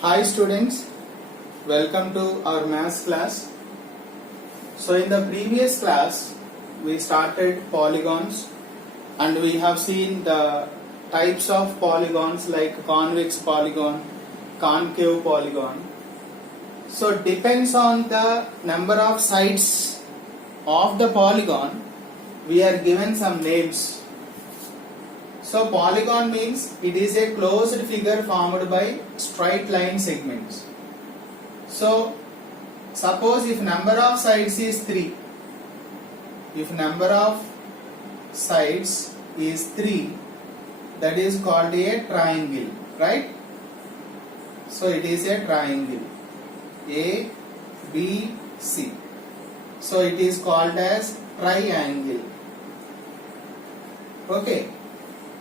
Hi students, welcome to our maths class. So in the previous class we started polygons and we have seen the types of polygons like convex polygon, concave polygon. So depends on the number of sides of the polygon we are given some names. So polygon means it is a closed figure formed by straight line segments. So suppose if number of sides is 3, if number of sides is 3, that is called a triangle, right? So it is a triangle A, B, C. So it is called as triangle. Okay.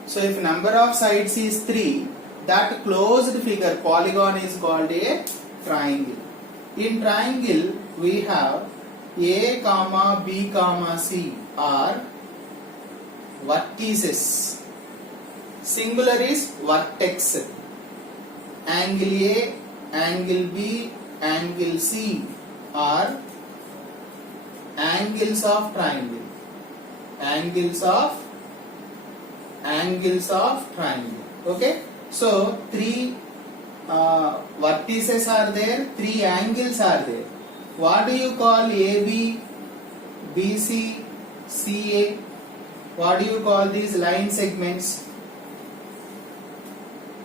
So if number of sides is 3, that closed figure polygon is called a triangle. In triangle we have A, B, C are vertices. Singular is vertex. Angle A, angle B, angle C are angles of triangle. Angles of triangle. Okay, so 3 vertices are there, 3 angles are there. What do you call AB, BC, CA? What do you call these line segments?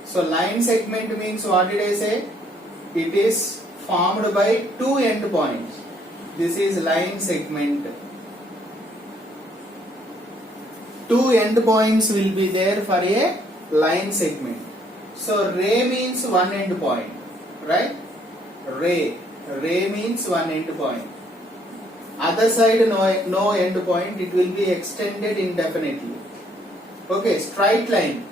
So line segment means, what did I say? It is formed by 2 end points. This is line segment. 2 end points will be there for a line segment. So ray means 1 end point, right? Ray means 1 end point. Other side no end point, it will be extended indefinitely. Okay, straight line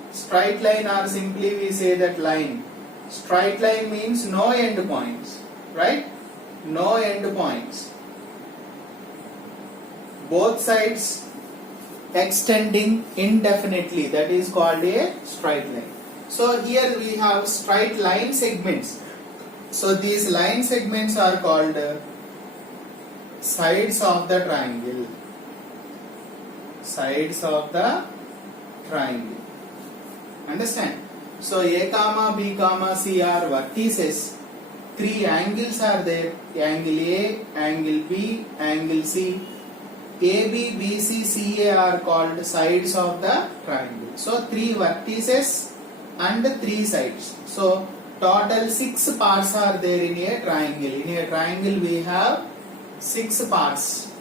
or simply we say that line. Straight line means no end points, right? No end points. Both sides extending indefinitely, that is called a straight line. So here we have straight line segments. So these line segments are called sides of the triangle. Sides of the triangle. Understand? So A, B, C are vertices. 3 angles are there. Angle A, angle B, angle C. AB, BC, CA are called sides of the triangle. So 3 vertices and 3 sides. So total 6 parts are there in a triangle. In a triangle we have 6 parts.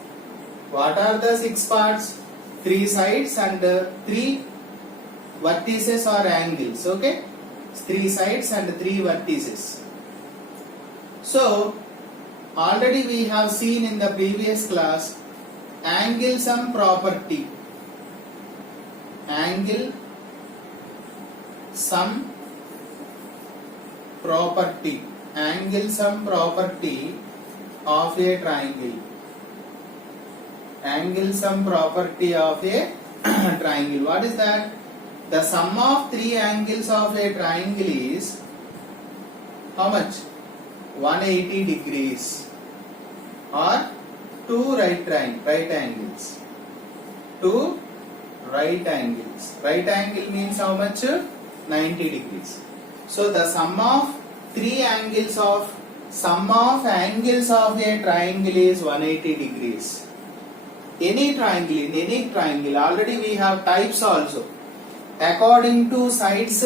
What are the 6 parts? 3 sides and 3 vertices or angles. Okay, 3 sides and 3 vertices. So already we have seen in the previous class angle sum property. Angle sum property. Angle sum property of a triangle. Angle sum property of a triangle. What is that? The sum of 3 angles of a triangle is how much? 180 degrees or 2 right angles. 2 right angles. Right angle means how much? 90 degrees. So the sum of angles of a triangle is 180 degrees. Any triangle, in any triangle, already we have types also. According to sides,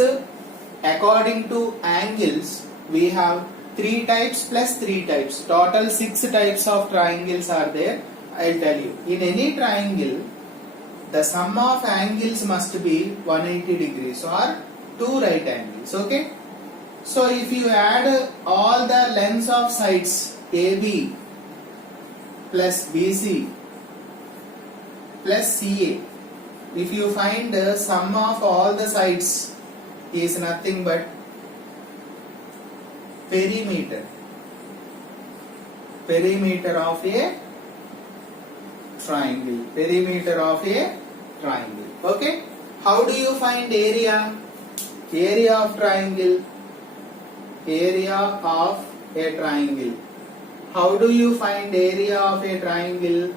according to angles, we have 3 types plus 3 types. Total 6 types of triangles are there. I will tell you. In any triangle, the sum of angles must be 180 degrees or 2 right angles. Okay. So if you add all the lengths of sides AB plus BC plus CA, if you find the sum of all the sides is nothing but perimeter of a triangle. Perimeter of a triangle. Okay. How do you find area? Area of triangle. area of a triangle. How do you find area of a triangle?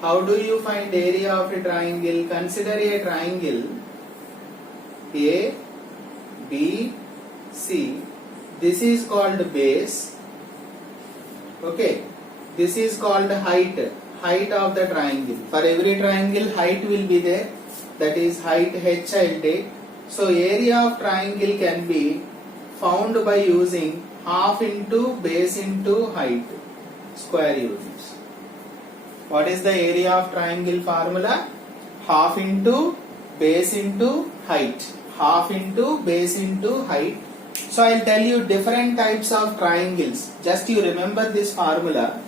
How do you find area of a triangle? Consider a triangle A, B, C. This is called base. Okay. This is called height of the triangle. For every triangle, height will be there. That is height h I will take. So area of triangle can be found by using half into base into height, square units. What is the area of triangle formula? Half into base into height. Half into base into height. So I will tell you different types of triangles. Just you remember this formula.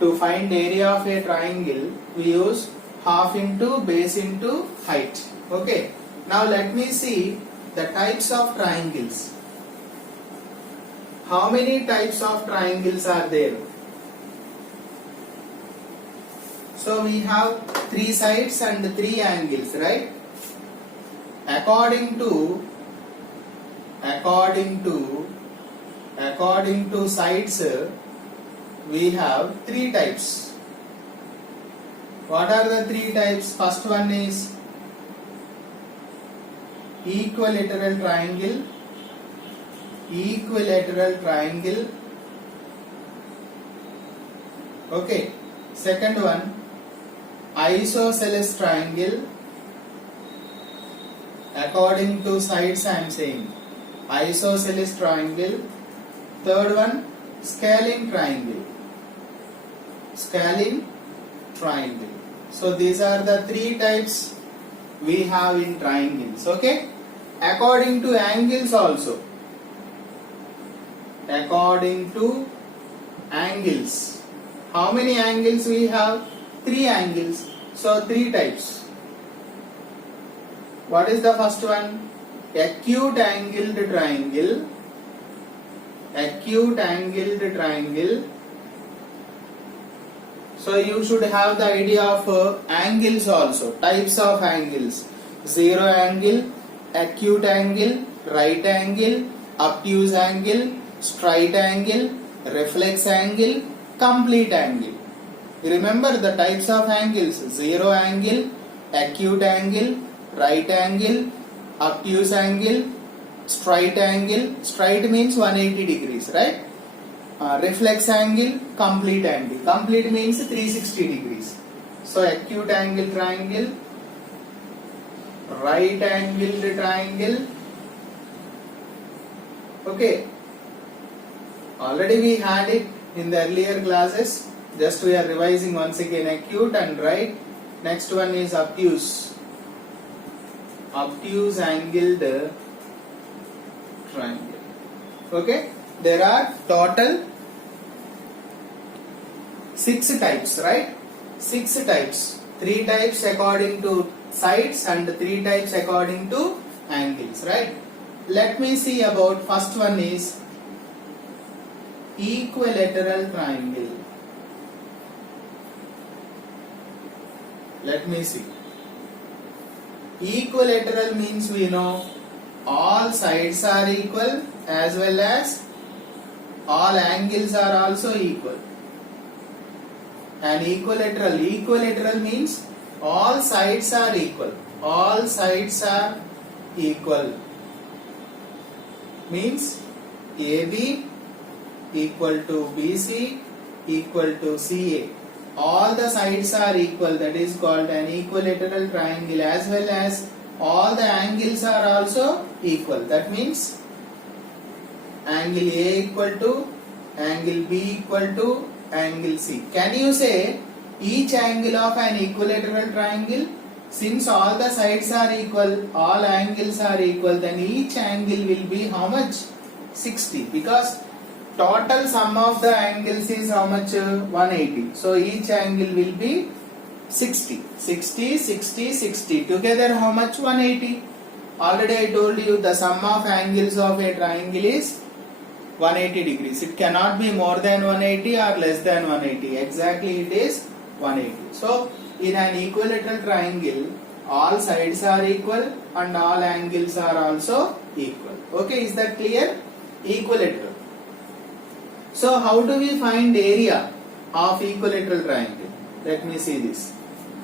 To find area of a triangle, we use half into base into height. Okay. Now let me see the types of triangles. How many types of triangles are there? So we have 3 sides and 3 angles, right? According to sides, we have 3 types. What are the 3 types? First one is equilateral triangle. Okay. Second one, isosceles triangle. According to sides I am saying isosceles triangle. Third one, scalene triangle. So these are the 3 types we have in triangles. Okay. According to angles also. How many angles we have? 3 angles. So 3 types. What is the first one? Acute angled triangle. So you should have the idea of angles also. Types of angles. Zero angle, acute angle, right angle, obtuse angle, straight angle, reflex angle, complete angle. Remember the types of angles: zero angle, acute angle, right angle, obtuse angle, straight angle. Straight means 180 degrees, right? Reflex angle, complete angle. Complete means 360 degrees. So acute angle triangle, right angled triangle. Okay. Already we had it in the earlier classes. Just we are revising once again. Acute and right. Next one is obtuse. Obtuse angled triangle. Okay. There are total 6 types, right? 6 types. 3 types according to sides and 3 types according to angles, right? Let me see about first one is equilateral triangle. Let me see. Equilateral means we know all sides are equal as well as all angles are also equal. And equilateral means all sides are equal. All sides are equal. Means AB equal to BC equal to CA. All the sides are equal. That is called an equilateral triangle, as well as all the angles are also equal. That means angle A equal to angle B equal to angle C. Can you say each angle of an equilateral triangle? Since all the sides are equal, all angles are equal, then each angle will be how much? 60. Because total sum of the angles is how much? 180. So each angle will be 60. 60, 60, 60. Together how much? 180. Already I told you the sum of angles of a triangle is 180 degrees. It cannot be more than 180 or less than 180. Exactly it is 180. So in an equilateral triangle, all sides are equal and all angles are also equal. Okay, is that clear? equilateral. So how do we find area of equilateral triangle? Let me see this.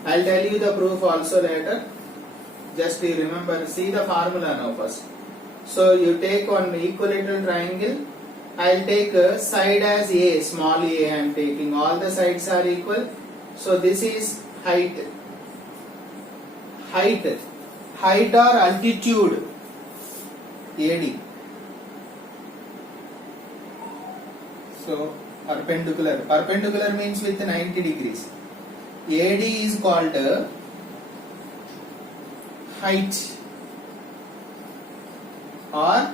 I'll tell you the proof also later. Just you remember, see the formula now first. So you take one equilateral triangle. I'll take a side as A, small a I am taking. All the sides are equal. So this is height. Height or altitude, AD. So perpendicular. Perpendicular means with 90 degrees. AD is called height or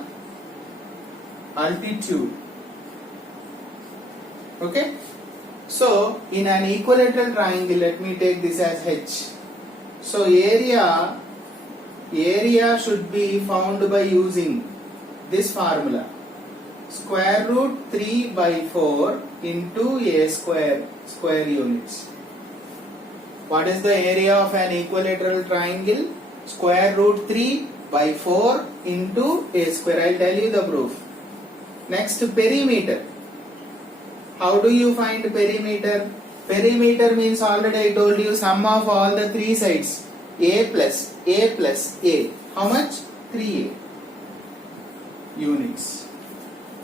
altitude. Okay. So in an equilateral triangle, let me take this as H. So area should be found by using this formula. Square root 3 by 4 into a square units. What is the area of an equilateral triangle? Square root 3 by 4 into a square. I'll tell you the proof. Next, perimeter. How do you find perimeter? Perimeter means, already I told you, sum of all the three sides. A plus A. How much? 3A units.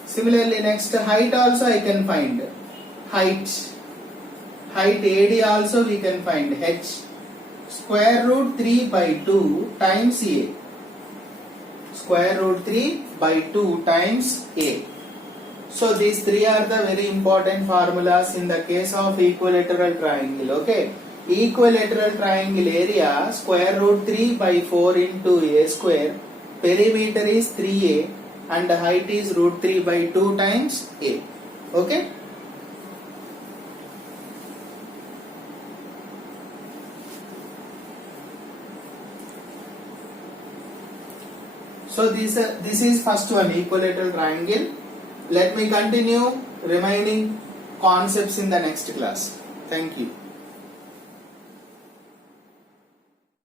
Similarly, next, height also I can find. Height AD also we can find. H. Square root 3 by 2 times A. Square root 3 by 2 times A. So these three are the very important formulas in the case of equilateral triangle. Okay. Equilateral triangle area, square root 3 by 4 into A square. Perimeter is 3A and the height is root 3 by 2 times A. Okay. So this is first one, equilateral triangle. Let me continue remaining concepts in the next class. Thank you.